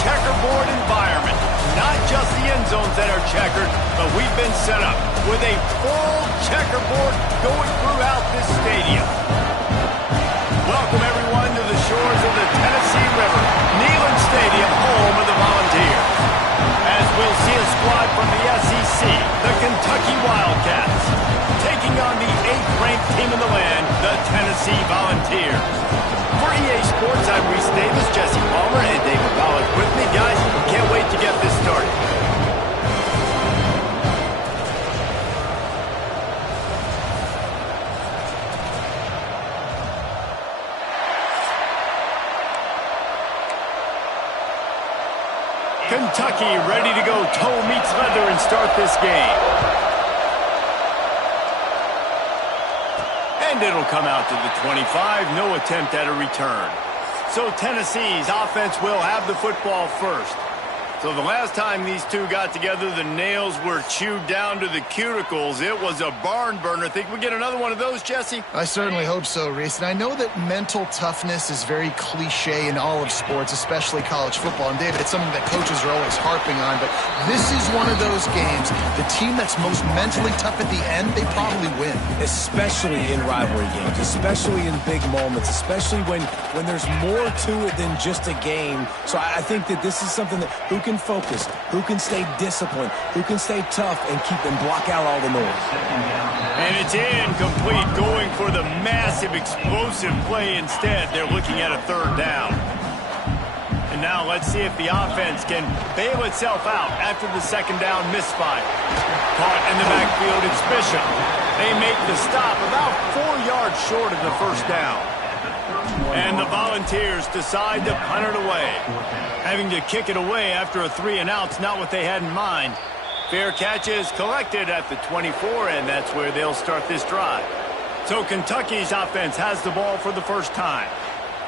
checkerboard environment. Not just the end zones that are checkered, but we've been set up with a full checkerboard going throughout this stadium. Welcome, everyone, to the shores of the Tennessee River, Neyland Stadium, home of the Volunteers. As we'll see a squad from the SEC, the Kentucky Wildcats, taking on the 8th-ranked team in the land, the Tennessee Volunteers. For EA Sports, I'm Reese Davis, Jesse Palmer, and David Pollack with me. Guys, can't wait to get this started. Kentucky ready to go toe meets leather and start this game. And it'll come out to the 25. No attempt at a return. So Tennessee's offense will have the football first. So the last time these two got together, the nails were chewed down to the cuticles. It was a barn burner. Think we get another one of those, Jesse? I certainly hope so, Reese. And I know that mental toughness is very cliche in all of sports, especially college football. And, David, it's something that coaches are always harping on. But this is one of those games, the team that's most mentally tough at the end, they probably win. Especially in rivalry games, especially in big moments, especially when there's more to it than just a game. So I think that this is something that who can focus, who can stay disciplined, who can stay tough and keep and block out all the noise. And it's incomplete, going for the massive explosive play instead. They're looking at a 3rd down. And now let's see if the offense can bail itself out after the 2nd down misfire. Caught in the backfield, it's Bishop. They make the stop about 4 yards short of the 1st down. And the Volunteers decide to punt it away. Having to kick it away after a 3-and-out's not what they had in mind. Fair catch is collected at the 24, and that's where they'll start this drive. So Kentucky's offense has the ball for the first time.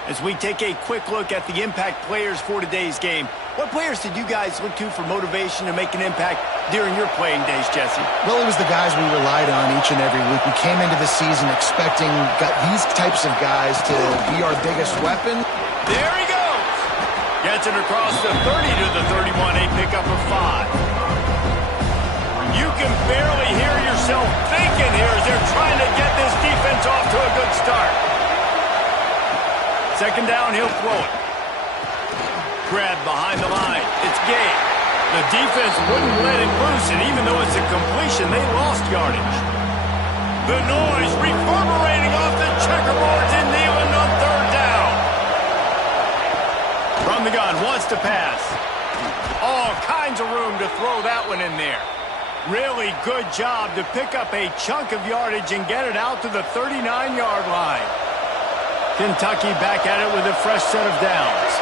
As we take a quick look at the impact players for today's game, what players did you guys look to for motivation to make an impact during your playing days, Jesse? Well, it was the guys we relied on each and every week. We came into the season expecting these types of guys to be our biggest weapon. There he goes! Gets it across the 30 to the 31, a pickup of 5. You can barely hear yourself thinking here as they're trying to get this defense off to a good start. 2nd down, he'll throw it. Grabbed behind the line. It's Gabe. The defense wouldn't let it loose, and even though it's a completion, they lost yardage. The noise reverberating off the checkerboards in Neyland on 3rd down. From the gun, wants to pass. All kinds of room to throw that one in there. Really good job to pick up a chunk of yardage and get it out to the 39-yard line. Kentucky back at it with a fresh set of downs.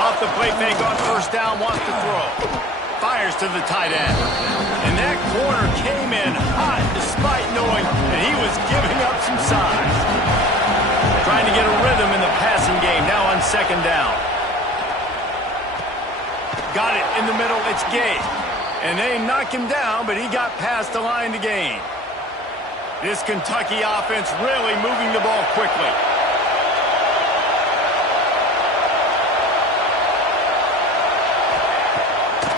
Off the play fake on 1st down, wants to throw. Fires to the tight end. And that corner came in hot despite knowing that he was giving up some size. Trying to get a rhythm in the passing game now on 2nd down. Got it in the middle, it's Gabe. And they knock him down, but he got past the line to gain. This Kentucky offense really moving the ball quickly.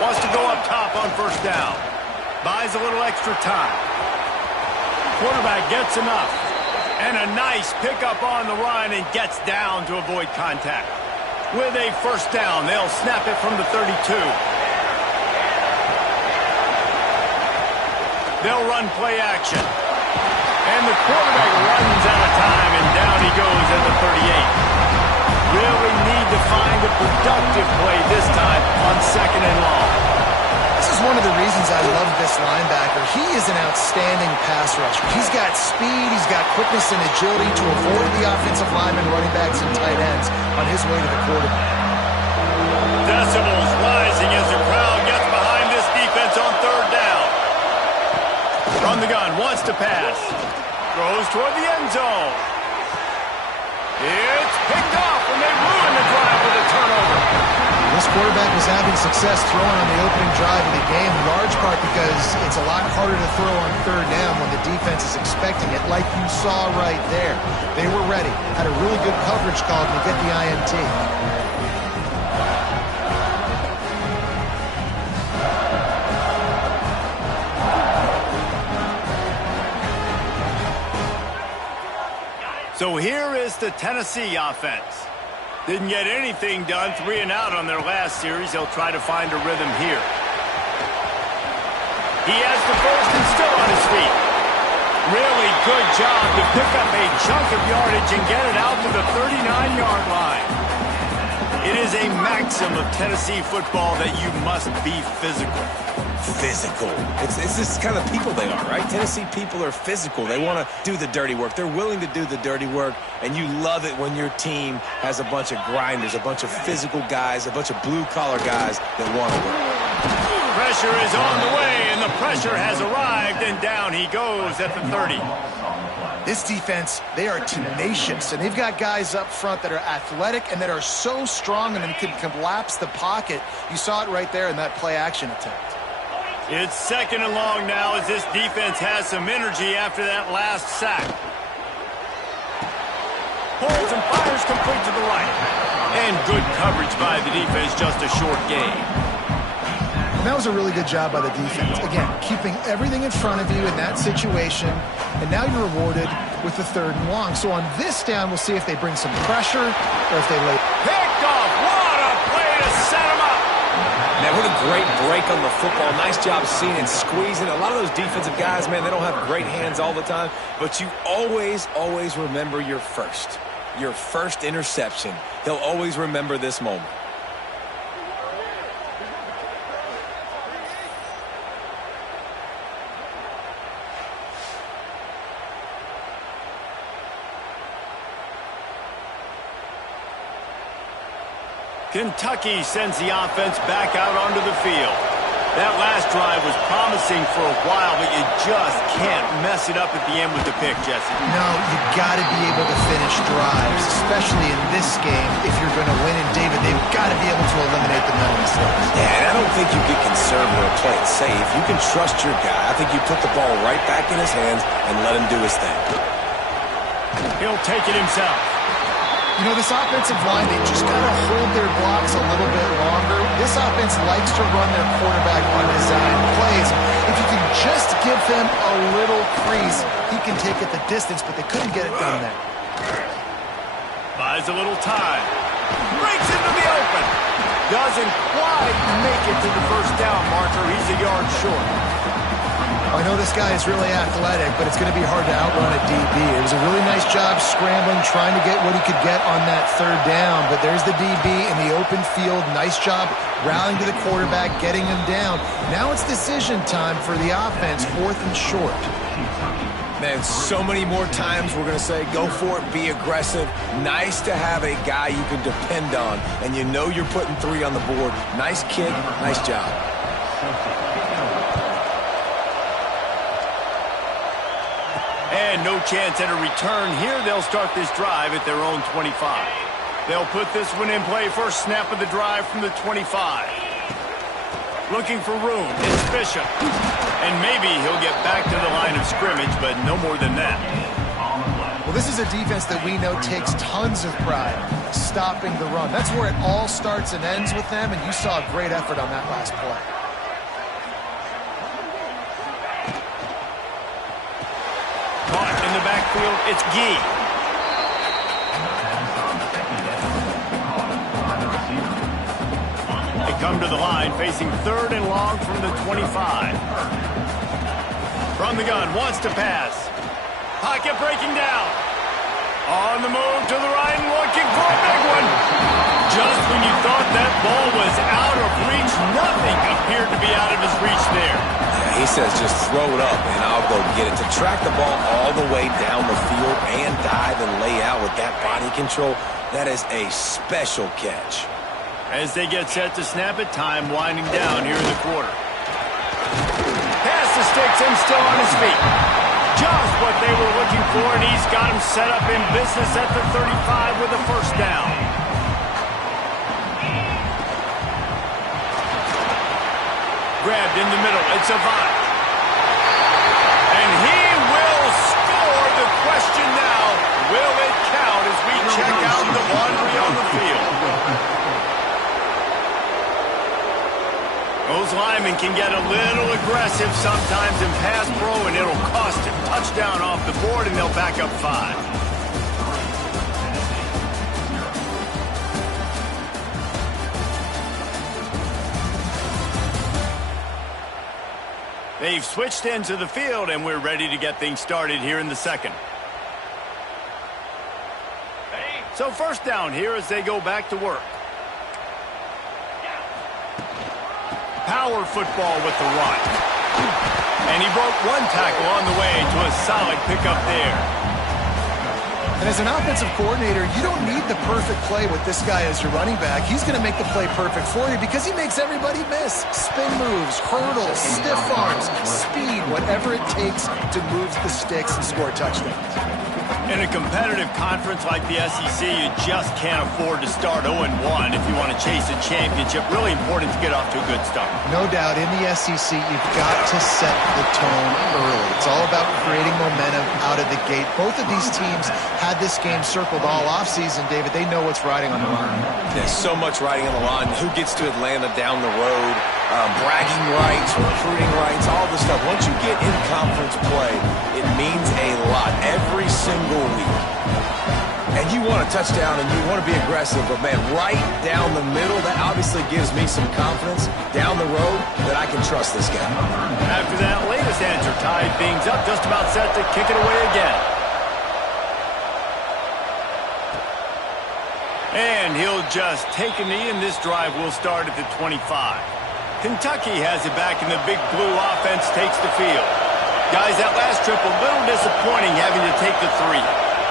Wants to go up top on 1st down. Buys a little extra time. Quarterback gets enough. And a nice pickup on the run and gets down to avoid contact. With a 1st down, they'll snap it from the 32. They'll run play action. And the quarterback runs out of time, and down he goes at the 38. Really need to find a productive play this time on 2nd and long. This is one of the reasons I love this linebacker. He is an outstanding pass rusher. He's got speed, he's got quickness and agility to avoid the offensive linemen, running backs, and tight ends on his way to the quarterback. Decibels rising as the crowd gets behind this defense on 3rd down. From the gun, wants to pass. Throws toward the end zone. It's picked off, and they ruin the drive with a turnover. This quarterback was having success throwing on the opening drive of the game, in large part because it's a lot harder to throw on 3rd down when the defense is expecting it, like you saw right there. They were ready, had a really good coverage call to get the INT. So here is the Tennessee offense. Didn't get anything done, 3 and out on their last series. They'll try to find a rhythm here. He has the first and still on his feet. Really good job to pick up a chunk of yardage and get it out to the 39-yard line. It is a maxim of Tennessee football that you must be physical. Physical. It's this kind of people they are, right? Tennessee people are physical. They want to do the dirty work. They're willing to do the dirty work, and you love it when your team has a bunch of grinders, a bunch of physical guys, a bunch of blue-collar guys that want to work. Pressure is on the way, and the pressure has arrived, and down he goes at the 30. This defense, they are tenacious, and they've got guys up front that are athletic and that are so strong and can collapse the pocket. You saw it right there in that play-action attempt. It's 2nd and long now as this defense has some energy after that last sack. Pulls and fires complete to the right. And good coverage by the defense, just a short gain. And that was a really good job by the defense. Again, keeping everything in front of you in that situation, and now you're rewarded with the 3rd and long. So on this down, we'll see if they bring some pressure or if they lay. Picked off. What a play to set him up. Man, what a great break on the football. Nice job seeing and squeezing. A lot of those defensive guys, man, they don't have great hands all the time, but you always remember your first interception. He'll always remember this moment. Kentucky sends the offense back out onto the field. That last drive was promising for a while, but you just can't mess it up at the end with the pick, Jesse. No, you got to be able to finish drives, especially in this game. If you're going to win, and David, they've got to be able to eliminate the mental mistakes. Yeah, and I don't think you get conservative or play it safe. You can trust your guy. I think you put the ball right back in his hands and let him do his thing. He'll take it himself. You know, this offensive line, they just got to hold their blocks a little bit longer. This offense likes to run their quarterback on design plays. If you can just give him a little crease, he can take it the distance, but they couldn't get it done there. Buys a little time. Breaks into the open. Doesn't quite make it to the first down marker. He's a yard short. I know this guy is really athletic, but it's going to be hard to outrun a DB. It was a really nice job scrambling, trying to get what he could get on that 3rd down. But there's the DB in the open field. Nice job rallying to the quarterback, getting him down. Now it's decision time for the offense, 4th and short. Man, so many more times we're going to say, go for it, be aggressive. Nice to have a guy you can depend on, and you know you're putting 3 on the board. Nice kick, nice job. And no chance at a return here. They'll start this drive at their own 25. They'll put this one in play. First snap of the drive from the 25. Looking for room. It's Bishop. And maybe he'll get back to the line of scrimmage, but no more than that. Well, this is a defense that we know takes tons of pride stopping the run. That's where it all starts and ends with them, and you saw a great effort on that last play. Caught in the backfield, it's Gee. They come to the line, facing 3rd and long from the 25. From the gun, wants to pass. Pocket breaking down. On the move to the right and looking for a big one. Just when you thought that ball was out of reach, nothing appeared to be out of his reach there. He says just throw it up and I'll go get it. To track the ball all the way down the field and dive and lay out with that body control, that is a special catch. As they get set to snap it, time winding down here in the quarter. Pass the sticks and still on his feet. Just what they were looking for, and he's got him set up in business at the 35 with a first down. Grabbed in the middle, it's Avant. And he will score. The question now, will it count as we check out the laundry on the field? Those linemen can get a little aggressive sometimes in pass pro, and it'll cost him. Touchdown off the board, and they'll back up 5. They've switched into the field, and we're ready to get things started here in the second. So first down here as they go back to work. Power football with the run. And he broke one tackle on the way to a solid pickup there. And as an offensive coordinator, you don't need the perfect play with this guy as your running back. He's going to make the play perfect for you because he makes everybody miss. Spin moves, hurdles, stiff arms, speed, whatever it takes to move the sticks and score touchdowns. In a competitive conference like the SEC, you just can't afford to start 0-1 if you want to chase a championship. Really important to get off to a good start. No doubt, in the SEC, you've got to set the tone early. It's all about creating momentum out of the gate. Both of these teams had this game circled all offseason, David. They know what's riding on the line. There's so much riding on the line. Who gets to Atlanta down the road? Bragging rights, recruiting rights, all this stuff. Once you get in conference play, it means a lot every single week. And you want a touchdown and you want to be aggressive, but man, right down the middle, that obviously gives me some confidence down the road that I can trust this guy. After that latest answer tied things up, just about set to kick it away again. And he'll just take a knee, and this drive will start at the 25. Kentucky has it back, and the big blue offense takes the field. Guys, that last trip, a little disappointing having to take the 3.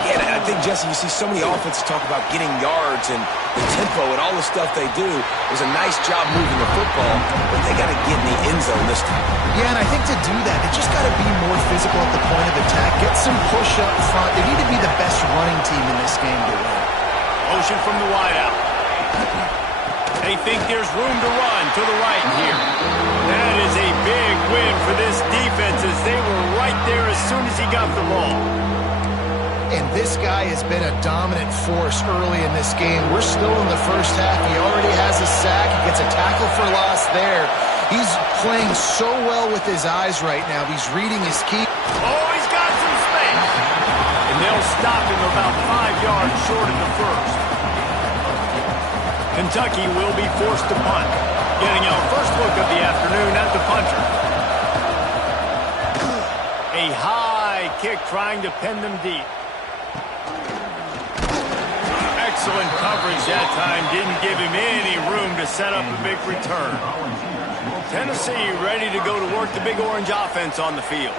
Yeah, and I think, Jesse, you see so many offenses talk about getting yards and the tempo and all the stuff they do. It was a nice job moving the football, but they got to get in the end zone this time. Yeah, and I think to do that, they just got to be more physical at the point of attack, get some push up front. They need to be the best running team in this game to win. Motion from the wideout. They think there's room to run to the right here. That is a big win for this defense as they were right there as soon as he got the ball. And this guy has been a dominant force early in this game. We're still in the first half. He already has a sack. He gets a tackle for loss there. He's playing so well with his eyes right now. He's reading his key. Oh, he's got some space. And they'll stop him about 5 yards short of the first. Kentucky will be forced to punt. Getting our first look of the afternoon at the punter. A high kick trying to pin them deep. Excellent coverage that time. Didn't give him any room to set up a big return. Tennessee ready to go to work the big orange offense on the field.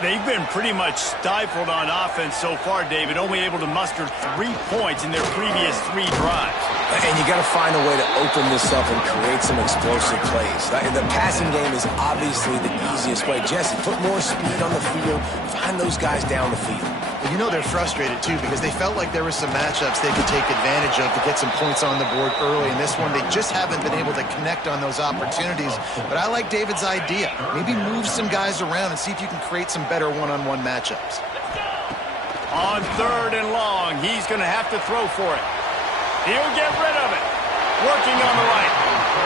They've been pretty much stifled on offense so far, David, only able to muster 3 points in their previous 3 drives. And you got to find a way to open this up and create some explosive plays. The passing game is obviously the easiest way. Jesse, put more speed on the field. Find those guys down the field. Well, you know they're frustrated, too, because they felt like there were some matchups they could take advantage of to get some points on the board early. In this one, they just haven't been able to connect on those opportunities. But I like David's idea. Maybe move some guys around and see if you can create some better one-on-one matchups. On 3rd and long, he's going to have to throw for it. He'll get rid of it. Working on the right.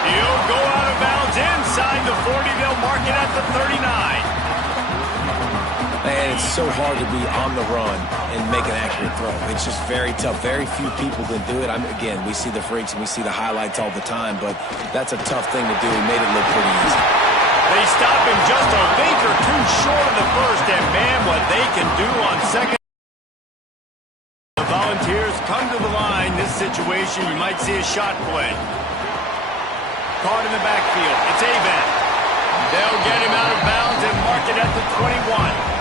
He'll go out of bounds inside the 40. They'll mark it at the 39. And it's so hard to be on the run and make an accurate throw. It's just very tough. Very few people can do it. Again, we see the freaks and we see the highlights all the time, but that's a tough thing to do. He made it look pretty easy. They stop him just a link or two short of the first, and man, what they can do on second. The Volunteers come to the line. This situation, you might see a shot play. Caught in the backfield. It's Avent. They'll get him out of bounds and mark it at the 21.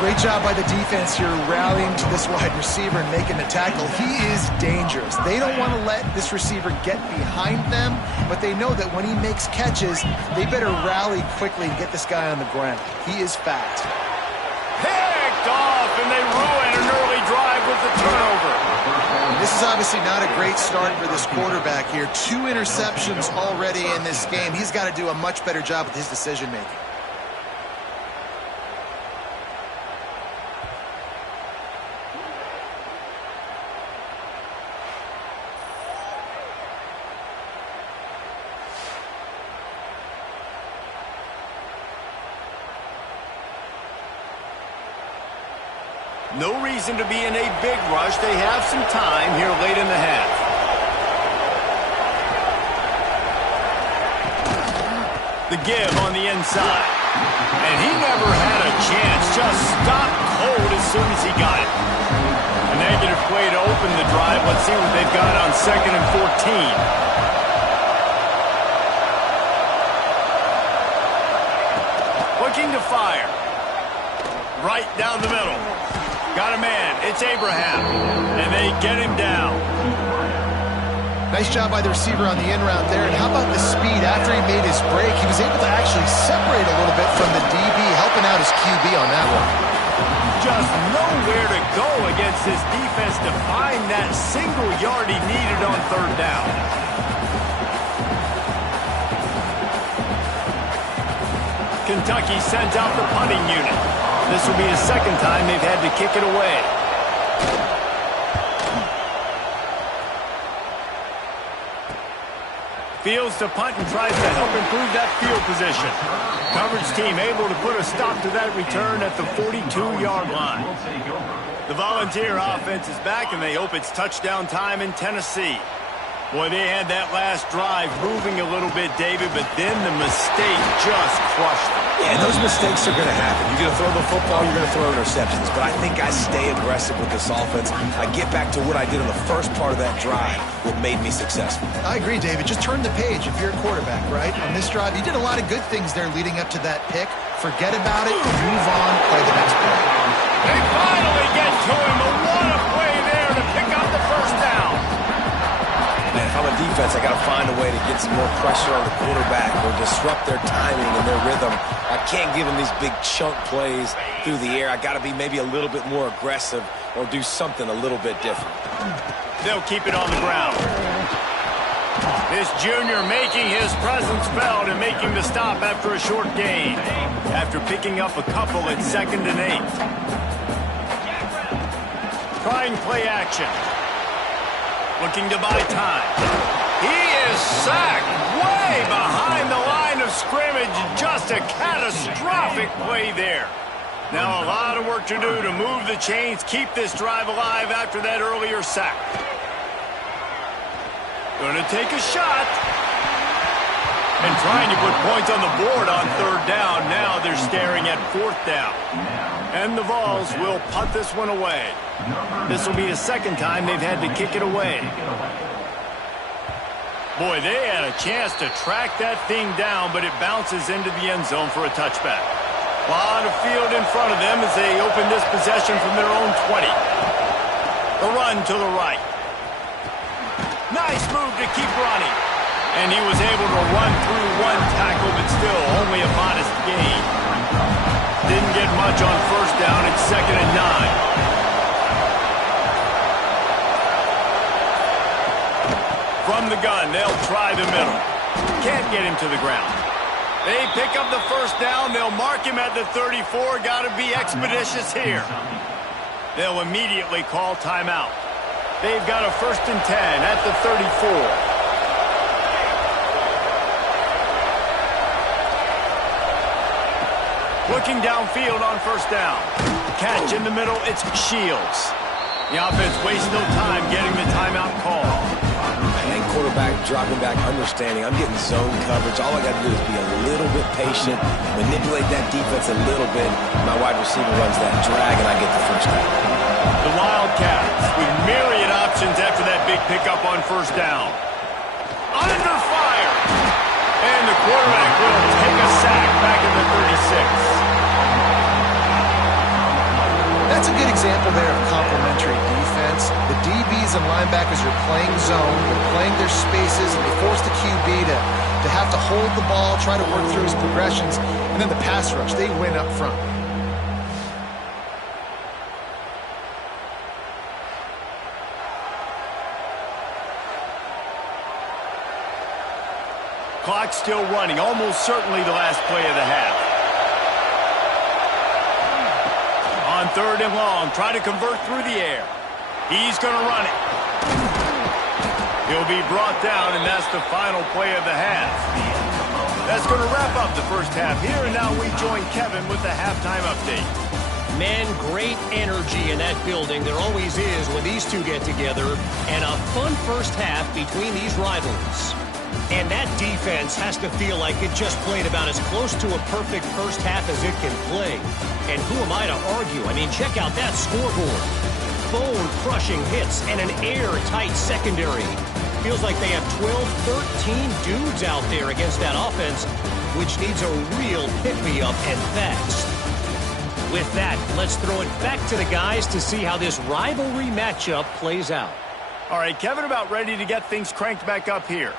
Great job by the defense here rallying to this wide receiver and making the tackle. He is dangerous. They don't want to let this receiver get behind them, but they know that when he makes catches, they better rally quickly and get this guy on the ground. He is fast. Picked off, and they ruin an early drive with the turnover. This is obviously not a great start for this quarterback here. 2 interceptions already in this game. He's got to do a much better job with his decision-making. No reason to be in a big rush. They have some time here late in the half. The give on the inside. And he never had a chance. Just stopped cold as soon as he got it. A negative play to open the drive. Let's see what they've got on 2nd and 14. Looking to fire. Right down the middle. Got a man. It's Abraham. And they get him down. Nice job by the receiver on the in route there. And how about the speed? After he made his break, he was able to actually separate a little bit from the DB, helping out his QB on that one. Just nowhere to go against this defense to find that single yard he needed on 3rd down. Kentucky sends out the punting unit. This will be the 2nd time they've had to kick it away. Fields to punt and tries to help improve that field position. Coverage team able to put a stop to that return at the 42-yard line. The Volunteer offense is back, and they hope it's touchdown time in Tennessee. Boy, they had that last drive moving a little bit, David, but then the mistake just crushed them. Yeah, those mistakes are going to happen. You're going to throw the football, you're going to throw interceptions. But I think I stay aggressive with this offense. I get back to what I did in the first part of that drive, what made me successful. I agree, David. Just turn the page if you're a quarterback, right? On this drive, you did a lot of good things there leading up to that pick. Forget about it, move on, play the next play. They finally get to him. What a play there to pick up the 1st down. Man, if I'm a defense, I got to find a way to get some more pressure on the quarterback or disrupt their timing and their rhythm. I can't give them these big chunk plays through the air. I got to be maybe a little bit more aggressive or do something a little bit different. They'll keep it on the ground. This junior making his presence felt and making the stop after a short gain. After picking up a couple at 2nd and 8. Trying play action. Looking to buy time. He is sacked way behind the line of scrimmage. Just a catastrophic play there. Now a lot of work to do to move the chains, keep this drive alive after that earlier sack. Going to take a shot. And trying to put points on the board on 3rd down. Now they're staring at 4th down. And the Vols will punt this one away. This will be the 2nd time they've had to kick it away. Boy, they had a chance to track that thing down, but it bounces into the end zone for a touchback. A lot of field in front of them as they open this possession from their own 20. The run to the right. Nice move to keep running. And he was able to run through one tackle, but still only a modest gain. Didn't get much on 1st down. It's 2nd and 9. From the gun, they'll try the middle. Can't get him to the ground. They pick up the 1st down. They'll mark him at the 34. Got to be expeditious here. They'll immediately call timeout. They've got a 1st and 10 at the 34. Looking downfield on 1st down. Catch in the middle, it's Shields. The offense wastes no time getting the timeout call. And quarterback dropping back, understanding. I'm getting zone coverage. All I got to do is be a little bit patient, manipulate that defense a little bit. My wide receiver runs that drag, and I get the 1st down. The Wildcats with myriad options after that big pickup on 1st down. Under fire! And the quarterback will take a sack back in the 36. That's a good example there of complementary defense. The DBs and linebackers are playing zone, they're playing their spaces, and they force the QB to have to hold the ball, try to work through his progressions, and then the pass rush, they win up front. Clock still running, almost certainly the last play of the half. On 3rd and long, try to convert through the air. He's going to run it. He'll be brought down, and that's the final play of the half. That's going to wrap up the 1st half here, and now we join Kevin with the halftime update. Man, great energy in that building. There always is when these two get together, and a fun 1st half between these rivals. And that defense has to feel like it just played about as close to a perfect first half as it can play. And who am I to argue? I mean, check out that scoreboard. Bone-crushing hits and an airtight secondary. Feels like they have 12, 13 dudes out there against that offense, which needs a real pick-me-up and fast. With that, let's throw it back to the guys to see how this rivalry matchup plays out. All right, Kevin, about ready to get things cranked back up here.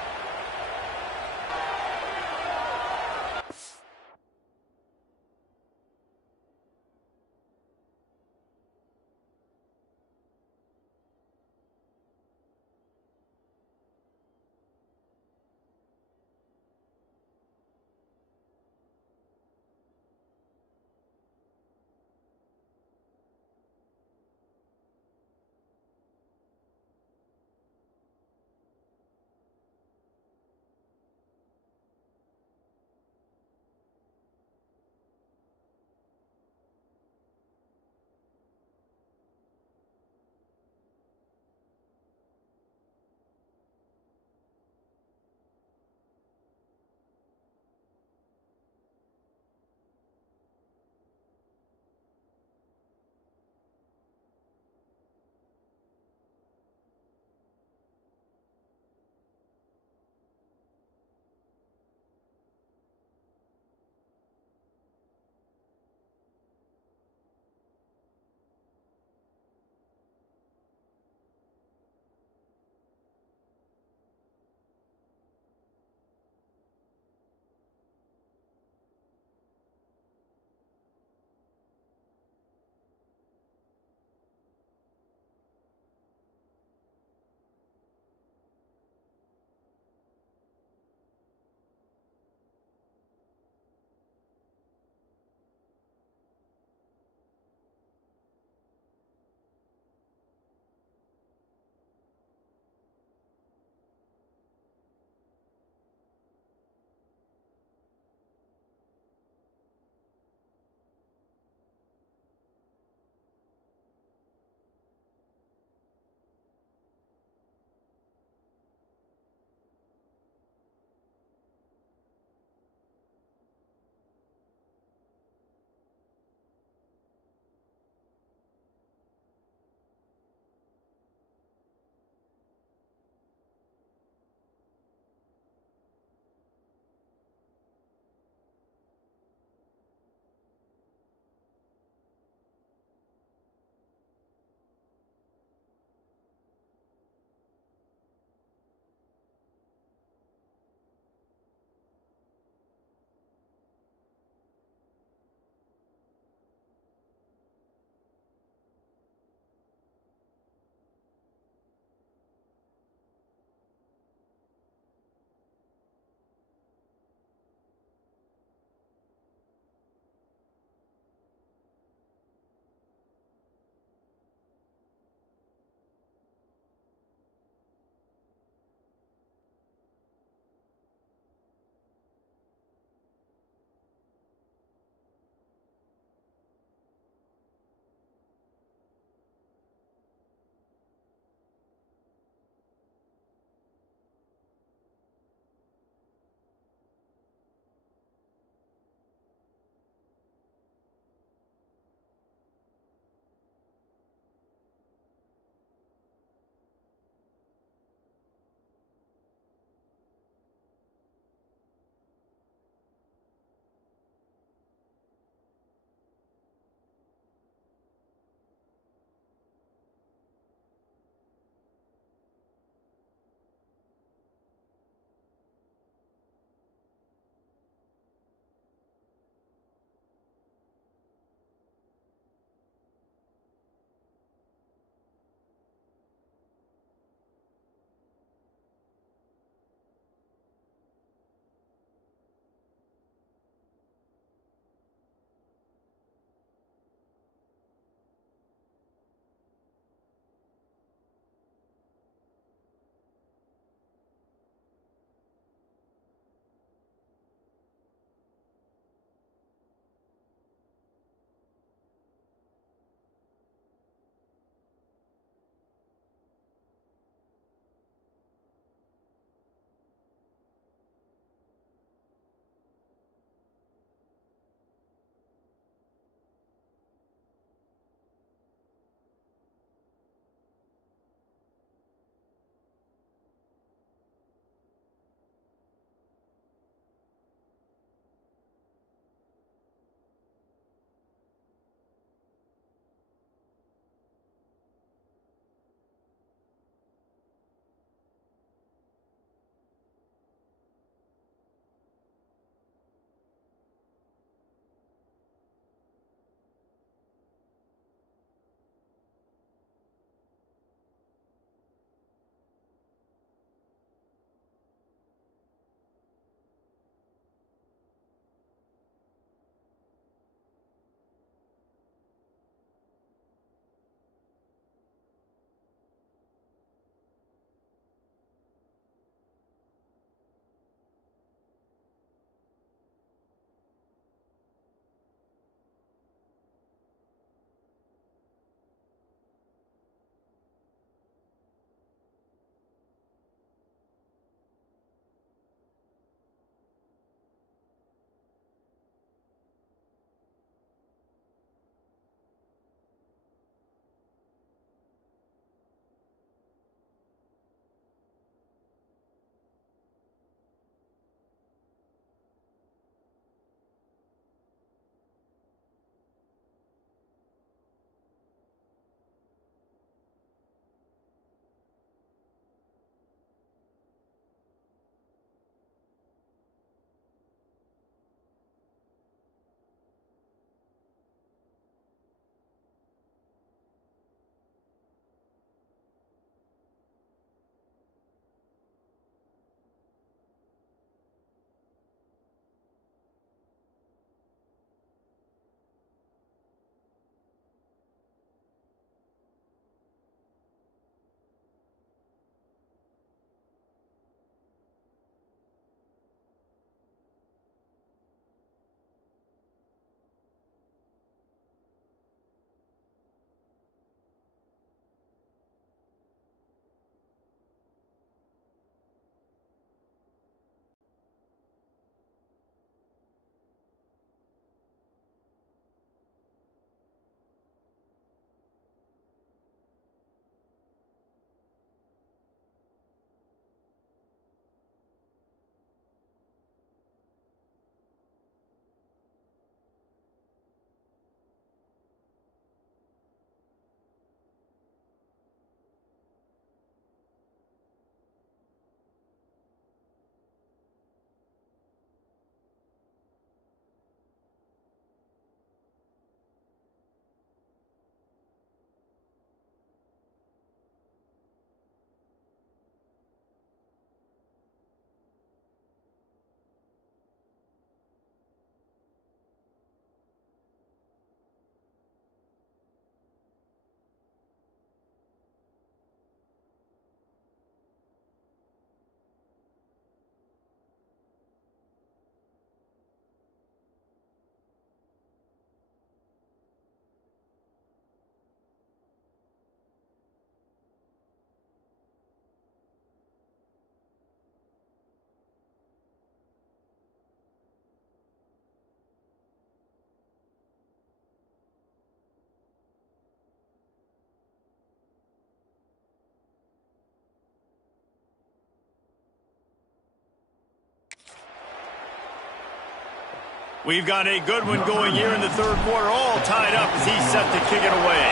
We've got a good one going here in the third quarter, all tied up as he's set to kick it away.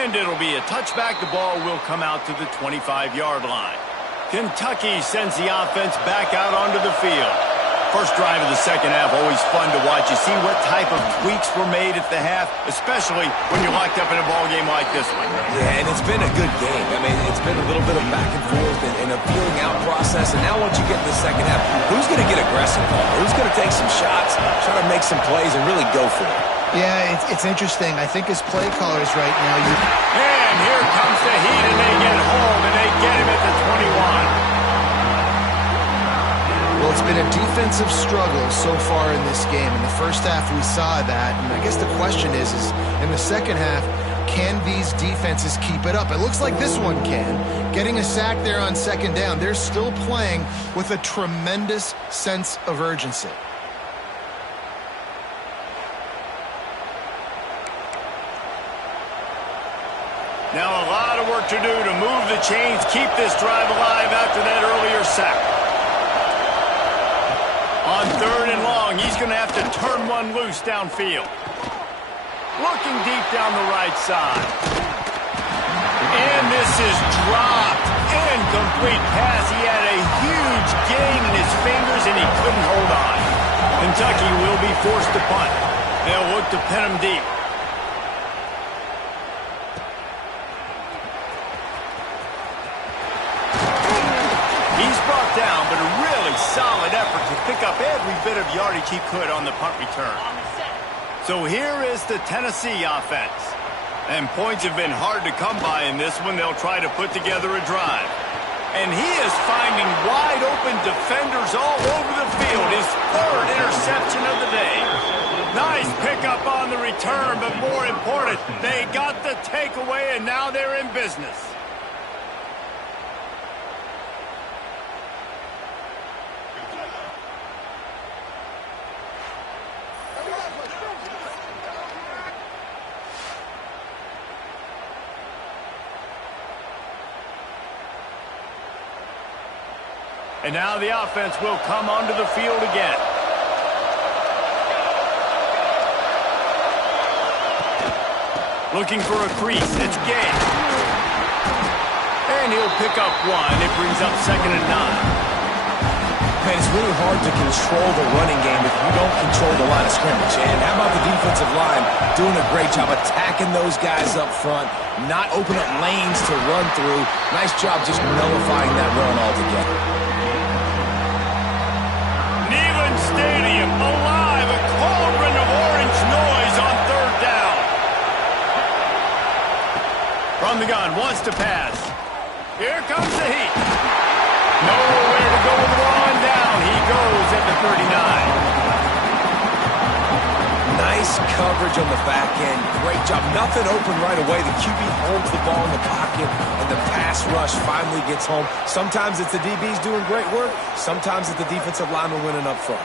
And it'll be a touchback. The ball will come out to the 25-yard line. Kentucky sends the offense back out onto the field. First drive of the second half, always fun to watch. You see what type of tweaks were made at the half, especially when you're locked up in a ball game like this one. Yeah, and it's been a good game. I mean, it's been a little bit of back and forth and a feeling out process. And now once you get in the second half, who's going to get aggressive, Paul? Who's going to take some shots, try to make some plays, and really go for it? Yeah, it's interesting. I think as play callers right now, And here comes the heat, and they get home, and they get him at the 21. Well, it's been a defensive struggle so far in this game. In the first half, we saw that. And I guess the question is in the second half, can these defenses keep it up? It looks like this one can. Getting a sack there on second down. They're still playing with a tremendous sense of urgency. Now a lot of work to do to move the chains, keep this drive alive after that earlier sack. On third and long, he's going to have to turn one loose downfield. Looking deep down the right side. And this is dropped. Incomplete pass. He had a huge gain in his fingers, and he couldn't hold on. Kentucky will be forced to punt. They'll look to pin him deep. He's brought down, but a really solid effort to pick up every bit of yardage he could on the punt return. So here is the Tennessee offense. And points have been hard to come by in this one. They'll try to put together a drive. And he is finding wide open defenders all over the field. His third interception of the day. Nice pickup on the return, but more important, they got the takeaway, and now they're in business. And now the offense will come onto the field again. Looking for a crease. It's Gay. And he'll pick up one. It brings up 2nd and 9. Man, it's really hard to control the running game if you don't control the line of scrimmage. And how about the defensive line doing a great job attacking those guys up front, not opening up lanes to run through. Nice job just nullifying that run altogether. Stadium alive, a cauldron of orange noise on third down. From the gun, wants to pass. Here comes the heat. Nowhere to go with the ball, and down he goes at the 39. Nice coverage on the back end. Great job. Nothing open right away. The QB holds the ball in the pocket, and the pass rush finally gets home. Sometimes it's the DBs doing great work. Sometimes it's the defensive lineman winning up front.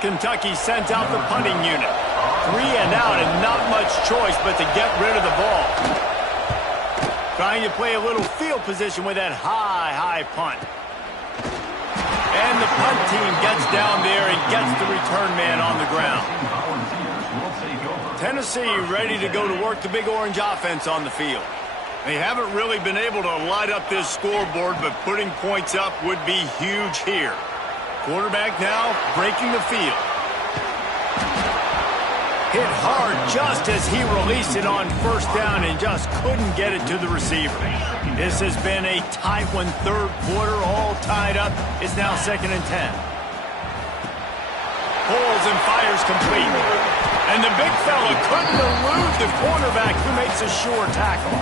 Kentucky sent out the punting unit. 3 and out and not much choice but to get rid of the ball. Trying to play a little field position with that high punt. And the punt team gets down there and gets the return man on the ground. Tennessee ready to go to work the Big Orange offense on the field. They haven't really been able to light up this scoreboard, but putting points up would be huge here. Quarterback now breaking the field. Hit hard just as he released it on first down and just couldn't get it to the receiver. This has been a tight one. Third quarter, all tied up. It's now 2nd and 10. Pulls and fires complete. And the big fella couldn't elude the cornerback who makes a sure tackle.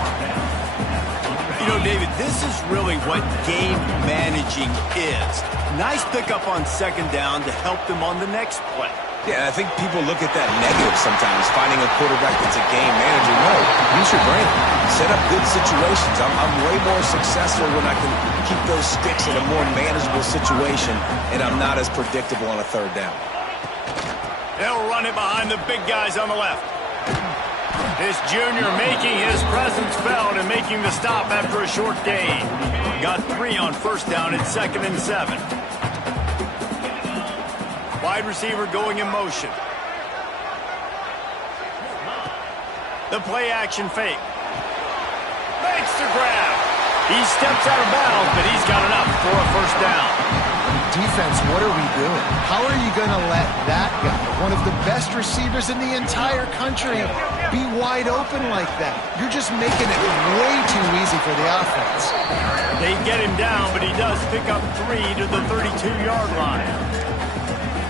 You know, David, this is really what game managing is. Nice pickup on second down to help them on the next play. Yeah, I think people look at that negative sometimes, finding a quarterback that's a game manager. No, use your brain. Set up good situations. I'm way more successful when I can keep those sticks in a more manageable situation, and I'm not as predictable on a third down. They'll run it behind the big guys on the left. This junior making his presence felt and making the stop after a short gain. Got 3 on first down at 2nd and 7. Wide receiver going in motion. The play action fake. Makes the grab. He steps out of bounds, but he's got enough for a first down. Defense, what are we doing? How are you going to let that guy, one of the best receivers in the entire country, be wide open like that? You're just making it way too easy for the offense. They get him down, but he does pick up 3 to the 32-yard line.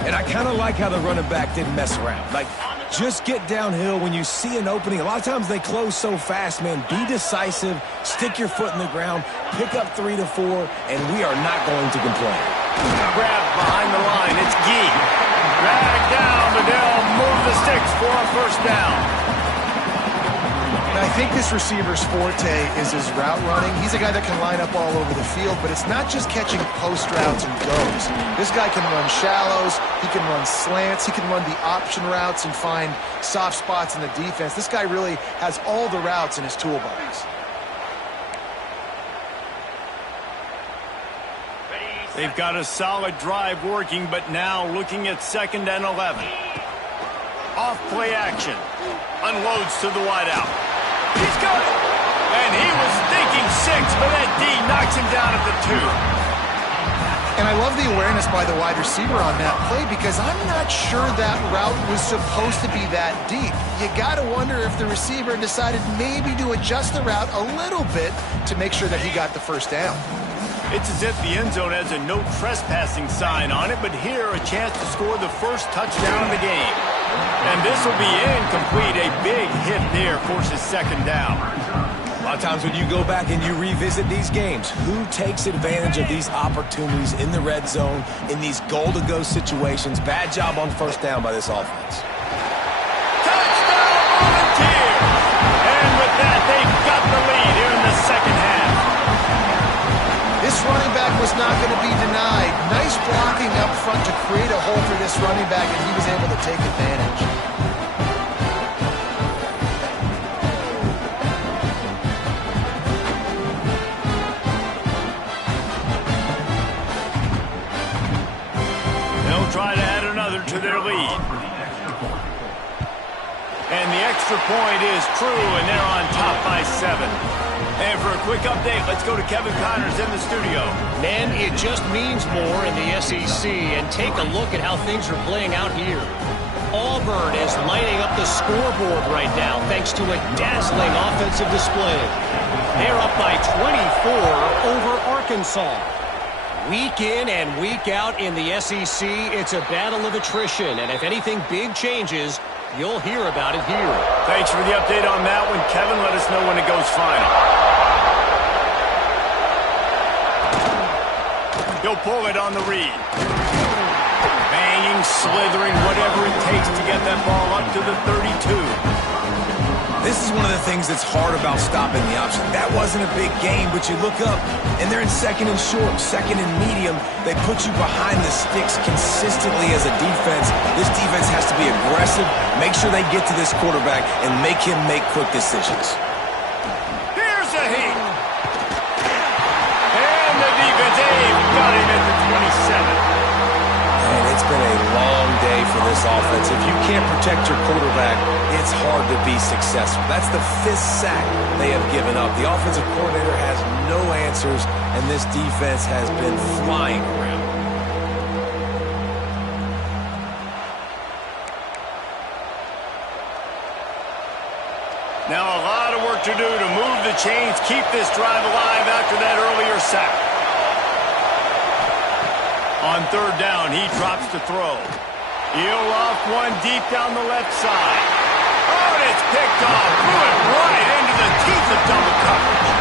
And I kind of like how the running back didn't mess around. Like, just get downhill when you see an opening. A lot of times they close so fast, man. Be decisive, stick your foot in the ground, pick up 3 to 4, and we are not going to complain. Grab behind the line. It's Gee. Drag down, but they'll move the sticks for a first down. And I think this receiver's forte is his route running. He's a guy that can line up all over the field, but it's not just catching post routes and goes. This guy can run shallows, he can run slants, he can run the option routes and find soft spots in the defense. This guy really has all the routes in his toolbox. They've got a solid drive working, but now looking at 2nd and 11. Off play action. Unloads to the wideout. He's got it. And he was thinking 6, but that D knocks him down at the 2. And I love the awareness by the wide receiver on that play because I'm not sure that route was supposed to be that deep. You got to wonder if the receiver decided maybe to adjust the route a little bit to make sure that he got the first down. It's as if the end zone has a no trespassing sign on it, but here a chance to score the first touchdown of the game. And this will be incomplete. A big hit there forces 2nd down. A lot of times when you go back and you revisit these games, who takes advantage of these opportunities in the red zone, in these goal-to-go situations? Bad job on first down by this offense. Touchdown, Volunteers! And with that, they've got the lead here in the second half. This running back was not going to be denied. Nice blocking up front to create a hole for this running back, and he was able to take advantage. They'll try to add another to their lead. And the extra point is true, and they're on top by 7. And for a quick update, let's go to Kevin Connors in the studio. Man, it just means more in the SEC, and take a look at how things are playing out here. Auburn is lighting up the scoreboard right now thanks to a dazzling offensive display. They're up by 24 over Arkansas. Week in and week out in the SEC, it's a battle of attrition, and if anything big changes, you'll hear about it here. Thanks for the update on that one, Kevin. Let us know when it goes final. He'll pull it on the read. Banging, slithering, whatever it takes to get that ball up to the 32. This is one of the things that's hard about stopping the option. That wasn't a big game, but you look up, and they're in 2nd and short, 2nd and medium. They put you behind the sticks consistently as a defense. This defense has to be aggressive, make sure they get to this quarterback, and make him make quick decisions. Here's a hit. And the defense, got him at the 27. And it's been a long day for this offense. If you can't protect your quarterback, it's hard to be successful. That's the 5th sack they have given up. The offensive coordinator has no answers, and this defense has been flying around. Now a lot of work to do to move the chains, keep this drive alive after that earlier sack. On 3rd down, he drops to throw. He'll off one deep down the left side. Oh, and it's picked off. Blew it right into the teeth of double coverage.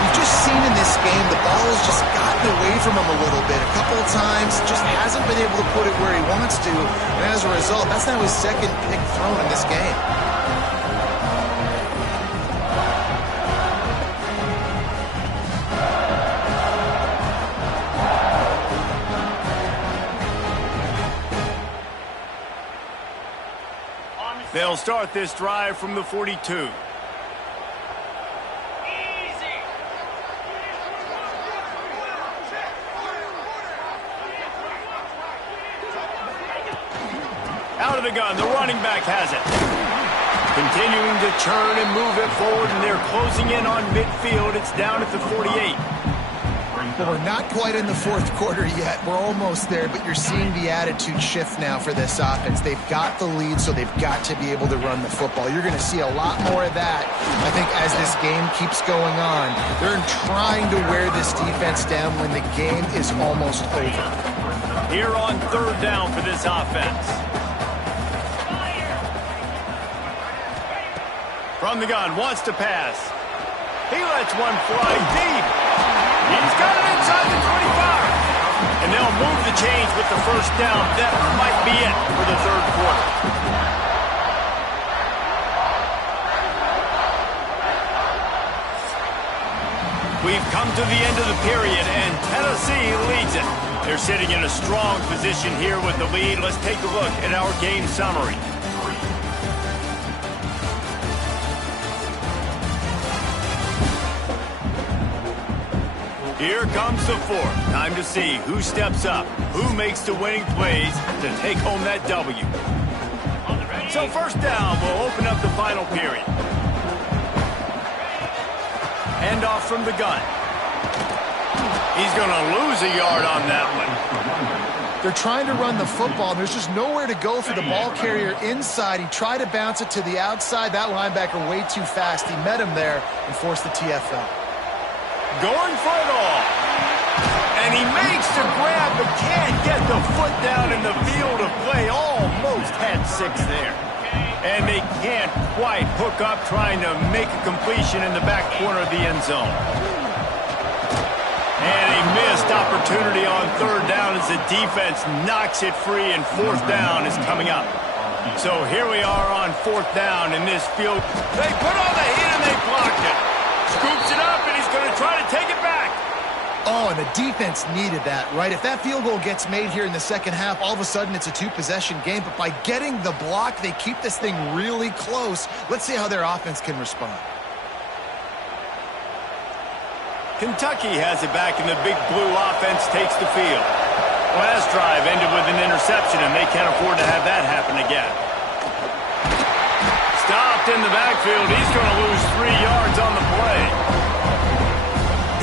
We've just seen in this game the ball has just gotten away from him a little bit. A couple of times, just hasn't been able to put it where he wants to. And as a result, that's now his 2nd pick thrown in this game. They'll start this drive from the 42. Out of the gun, the running back has it. Continuing to turn and move it forward, and they're closing in on midfield. It's down at the 48. Well, we're not quite in the fourth quarter yet. We're almost there, but you're seeing the attitude shift now for this offense. They've got the lead, so they've got to be able to run the football. You're going to see a lot more of that, I think, as this game keeps going on. They're trying to wear this defense down when the game is almost over. Here on third down for this offense. From the gun, wants to pass. He lets one fly deep. He's got it inside the 25. And they'll move the chains with the first down. That might be it for the third quarter. We've come to the end of the period, and Tennessee leads it. They're sitting in a strong position here with the lead. Let's take a look at our game summary. Here comes the fourth. Time to see who steps up, who makes the winning plays to take home that W. So first down will open up the final period. Handoff from the gun. He's going to lose a yard on that one. They're trying to run the football. There's just nowhere to go for the ball carrier inside. He tried to bounce it to the outside. That linebacker way too fast. He met him there and forced the TFL. Going for it all. And he makes the grab, but can't get the foot down in the field of play. Almost had 6 there. And they can't quite hook up trying to make a completion in the back corner of the end zone. And a missed opportunity on third down as the defense knocks it free, and fourth down is coming up. So here we are on fourth down in this field. They put on the heat and they blocked it. Scoops it up, and he's going to try to take it back. Oh, and the defense needed that, right? If that field goal gets made here in the second half, all of a sudden it's a two-possession game. But by getting the block, they keep this thing really close. Let's see how their offense can respond. Kentucky has it back, and the big blue offense takes the field. Last drive ended with an interception, and they can't afford to have that happen again. Stopped in the backfield. He's going to lose 3 yards on the play.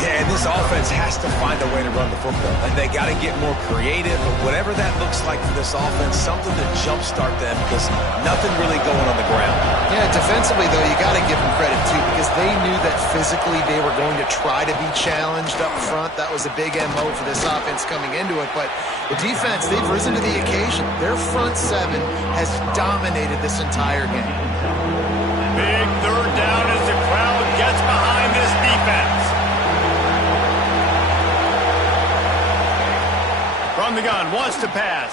Yeah, and this offense has to find a way to run the football. And they got to get more creative. But whatever that looks like for this offense, something to jumpstart them, because nothing really going on the ground. Yeah, defensively, though, you got to give them credit, too, because they knew that physically they were going to try to be challenged up front. That was a big MO for this offense coming into it. But the defense, they've risen to the occasion. Their front seven has dominated this entire game. Big third down as the crowd gets behind this defense. From the gun, wants to pass.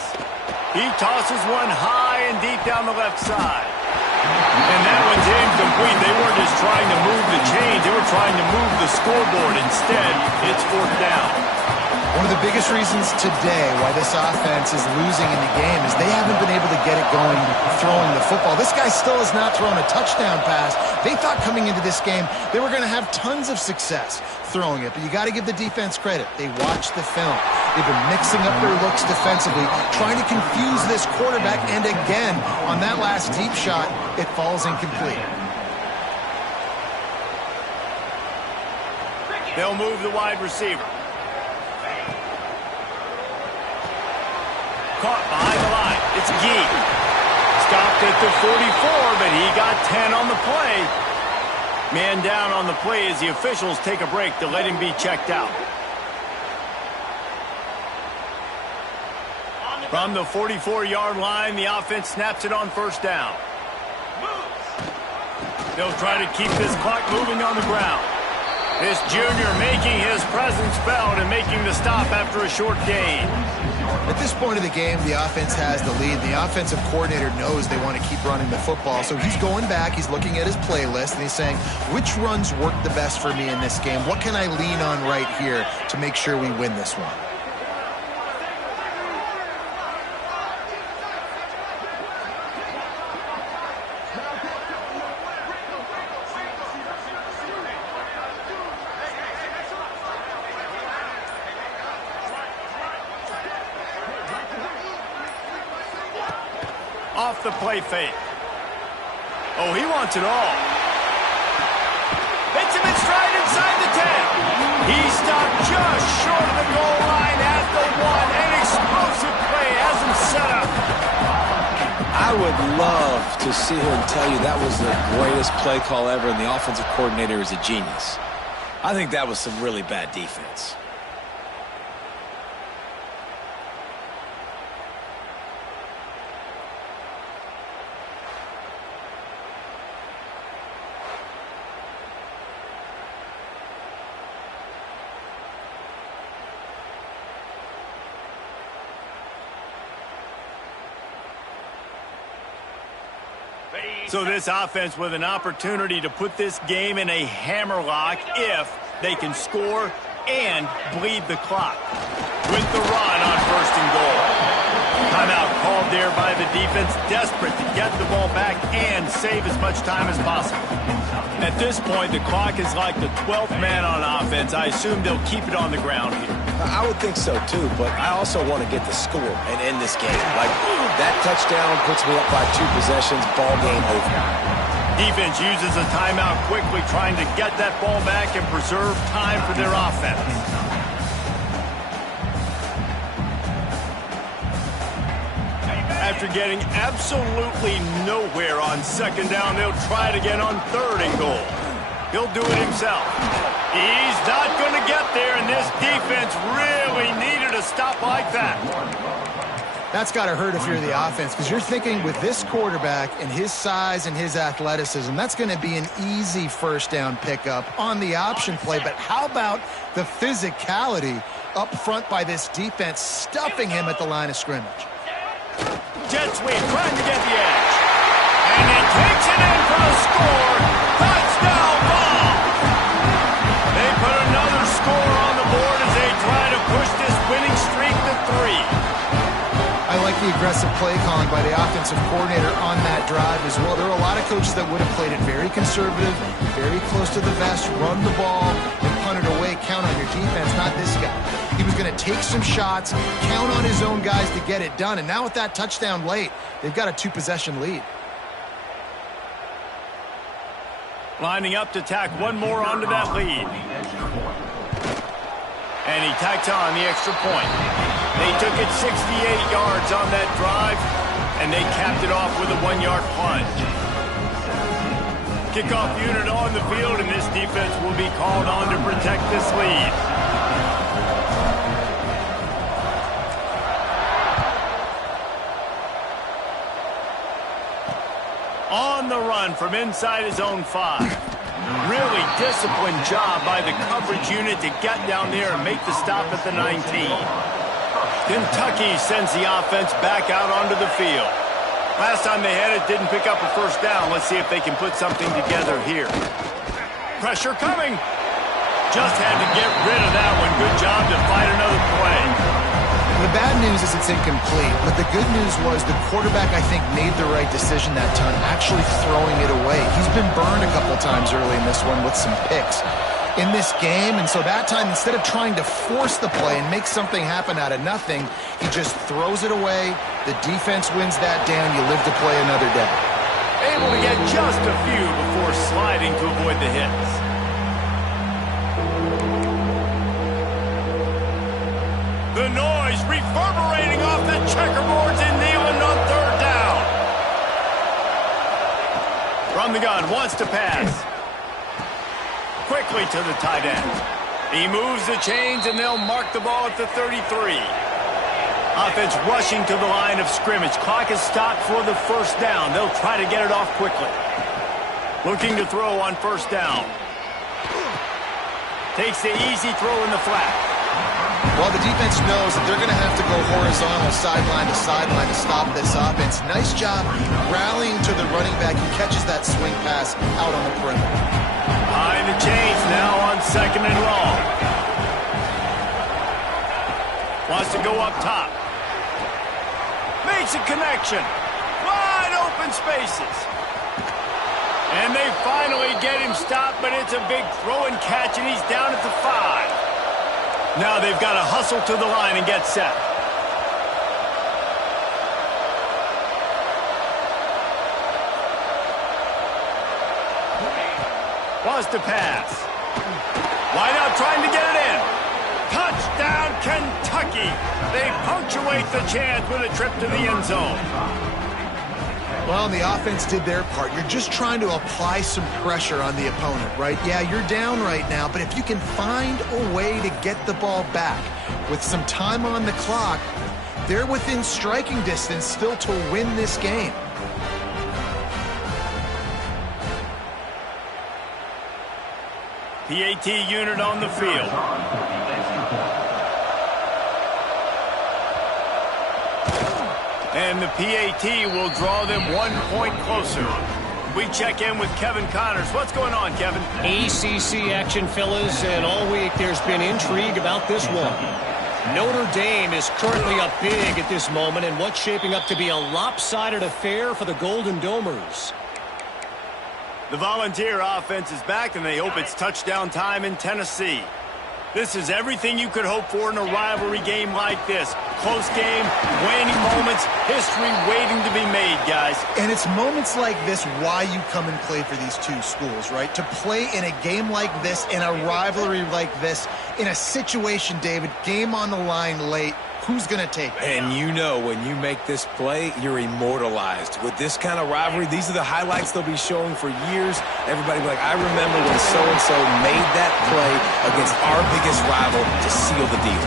He tosses one high and deep down the left side. And that one's incomplete. They weren't just trying to move the chains. They were trying to move the scoreboard. Instead, it's fourth down. One of the biggest reasons today why this offense is losing in the game is they haven't been able to get it going throwing the football. This guy still has not thrown a touchdown pass. They thought coming into this game they were going to have tons of success throwing it, but you got to give the defense credit. They watched the film. They've been mixing up their looks defensively, trying to confuse this quarterback, and again, on that last deep shot, it falls incomplete. They'll move the wide receiver. Caught behind the line. It's Gee. Stopped at the 44, but he got 10 on the play. Man down on the play as the officials take a break to let him be checked out. From the 44-yard line, the offense snaps it on first down. They'll try to keep this clock moving on the ground. This junior making his presence felt and making the stop after a short gain. At this point of the game, the offense has the lead. The offensive coordinator knows they want to keep running the football. So he's going back, he's looking at his playlist, and he's saying, which runs work the best for me in this game? What can I lean on right here to make sure we win this one? off the play fake. Oh, he wants it all. Hits him in stride inside the 10. He stopped just short of the goal line at the 1. An explosive play has him set up. I would love to sit here and tell you that was the greatest play call ever and the offensive coordinator is a genius. I think that was some really bad defense. So this offense with an opportunity to put this game in a hammerlock if they can score and bleed the clock. With the run on 1st and goal. Timeout called there by the defense, desperate to get the ball back and save as much time as possible. At this point, the clock is like the 12th man on offense. I assume they'll keep it on the ground here. I would think so, too, but I also want to get the score and end this game. Like, that touchdown puts me up by 2 possessions, ball game over. Defense uses a timeout quickly, trying to get that ball back and preserve time for their offense. After getting absolutely nowhere on 2nd down, they'll try it again on 3rd and goal. He'll do it himself. He's not going to get there, and this defense really needed a stop like that. That's got to hurt if you're the offense, because you're thinking with this quarterback and his size and his athleticism, that's going to be an easy 1st down pickup on the option play. But how about the physicality up front by this defense, stuffing him at the line of scrimmage? Jet sweep, trying to get the edge. And he takes it in for the score. Touchdown ball. They put another score on the board as they try to push this winning streak to 3. I like the aggressive play calling by the offensive coordinator on that drive as well. There are a lot of coaches that would have played it very conservative, very close to the vest, run the ball, and punt it away, count on your defense, not this guy. He was going to take some shots, count on his own guys to get it done, and now with that touchdown late, they've got a 2-possession lead. Lining up to tack one more onto that lead. And he tacks on the extra point. They took it 68 yards on that drive, and they capped it off with a 1-yard plunge. Kickoff unit on the field, and this defense will be called on to protect this lead. On the run from inside his own 5. Really disciplined job by the coverage unit to get down there and make the stop at the 19. Kentucky sends the offense back out onto the field. Last time they had it, didn't pick up a 1st down. Let's see if they can put something together here. Pressure coming. Just had to get rid of that one. Good job to fight another play. The bad news is it's incomplete, but the good news was the quarterback, I think, made the right decision that time, actually throwing it away. He's been burned a couple times early in this one with some picks in this game, and so that time, instead of trying to force the play and make something happen out of nothing, he just throws it away. The defense wins that down. You live to play another day. Able to get just a few before sliding to avoid the hits. The noise reverberating off the checkerboards in Neyland on 3rd down. From the gun, wants to pass. Quickly to the tight end. He moves the chains, and they'll mark the ball at the 33. Offense rushing to the line of scrimmage. Clock is stopped for the 1st down. They'll try to get it off quickly. Looking to throw on 1st down. Takes the easy throw in the flat. Well, the defense knows that they're going to have to go horizontal sideline to stop this offense. Nice job rallying to the running back who catches that swing pass out on the perimeter. Behind the chains now on 2nd and long. Wants to go up top. Makes a connection. Wide open spaces. And they finally get him stopped, but it's a big throw and catch, and he's down at the 5. Now they've got to hustle to the line and get set. Lost a pass. Wide out trying to get it in. Touchdown, Kentucky. They punctuate the chance with a trip to the end zone. Well, and the offense did their part. You're just trying to apply some pressure on the opponent, right? Yeah, you're down right now, but if you can find a way to get the ball back with some time on the clock, they're within striking distance still to win this game. PAT unit on the field. And the PAT will draw them 1 point closer. We check in with Kevin Connors. What's going on, Kevin? ACC action, fellas, and all week there's been intrigue about this one. Notre Dame is currently up big at this moment in what's shaping up to be a lopsided affair for the Golden Domers. The Volunteer offense is back, and they hope it's touchdown time in Tennessee. This is everything you could hope for in a rivalry game like this. Close game, waning moments, history waiting to be made, guys. And it's moments like this why you come and play for these two schools, right? To play in a game like this, in a rivalry like this, in a situation, David, game on the line late, who's going to take it? And you know when you make this play, you're immortalized. With this kind of rivalry, these are the highlights they'll be showing for years. Everybody will be like, I remember when so-and-so made that play against our biggest rival to seal the deal.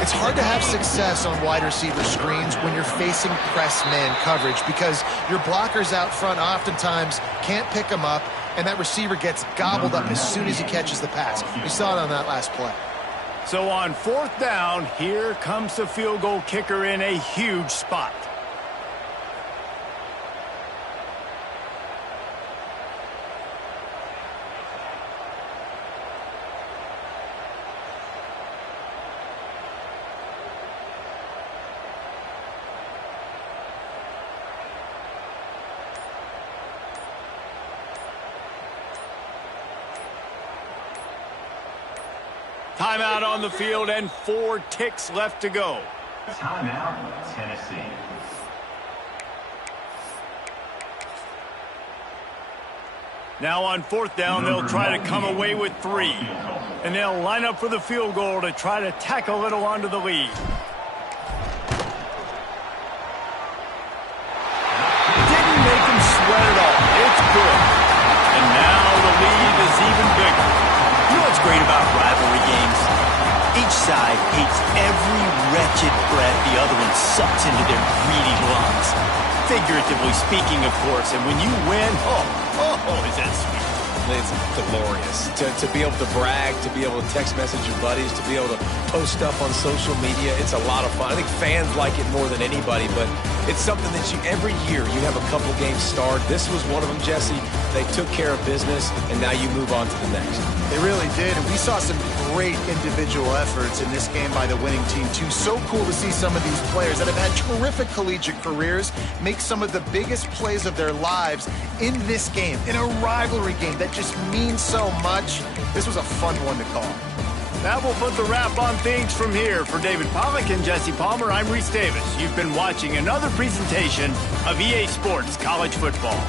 It's hard to have success on wide receiver screens when you're facing press man coverage because your blockers out front oftentimes can't pick them up, and that receiver gets gobbled up as soon as he catches the pass. We saw it on that last play. So on 4th down, here comes the field goal kicker in a huge spot. Timeout on the field and 4 ticks left to go. Timeout, Tennessee. Now on 4th down, they'll try to come away with 3. And they'll line up for the field goal to try to tack a little onto the lead. Didn't make him sweat at all. It's good. And now the lead is even bigger. You know what's great about rivalry games? Each side hates every wretched breath the other one sucks into their greedy lungs. Figuratively speaking, of course. And when you win, is that sweet. It's glorious. To be able to brag, to be able to text message your buddies, to be able to post stuff on social media. It's a lot of fun. I think fans like it more than anybody, but it's something that every year you have a couple games start. This was one of them, Jesse. They took care of business, and now you move on to the next. They really did, and we saw some great individual efforts in this game by the winning team, too. So cool to see some of these players that have had terrific collegiate careers make some of the biggest plays of their lives in this game, in a rivalry game that just means so much. This was a fun one to call. That will put the wrap on things from here. For David Pollack and Jesse Palmer, I'm Reese Davis. You've been watching another presentation of EA Sports College Football.